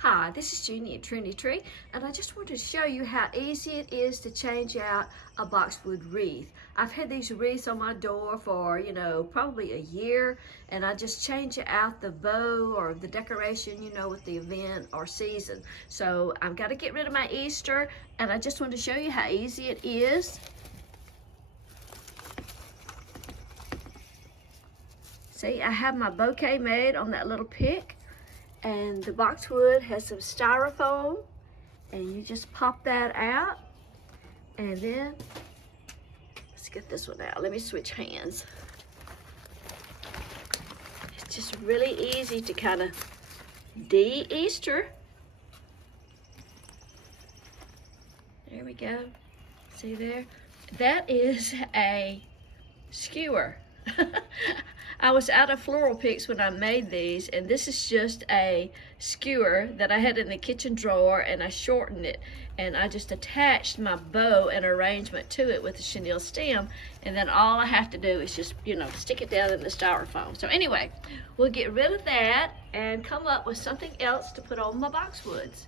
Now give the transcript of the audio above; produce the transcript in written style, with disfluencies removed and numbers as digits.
Hi, this is Jeannie at Trendy Tree, and I just wanted to show you how easy it is to change out a boxwood wreath. I've had these wreaths on my door for, probably a year, and I just change out the bow or the decoration, with the event or season. So I've got to get rid of my Easter, and I just wanted to show you how easy it is. See, I have my bouquet made on that little pick. And the boxwood has some styrofoam, and you just pop that out, and then let's get this one out. Let me switch hands. It's just really easy to kind of de-Easter. There we go. See there? That is a skewer. I was out of floral picks when I made these, and this is just a skewer that I had in the kitchen drawer, and I shortened it, and I just attached my bow and arrangement to it with a chenille stem, and then all I have to do is just, stick it down in the styrofoam. So anyway, we'll get rid of that and come up with something else to put on my boxwoods.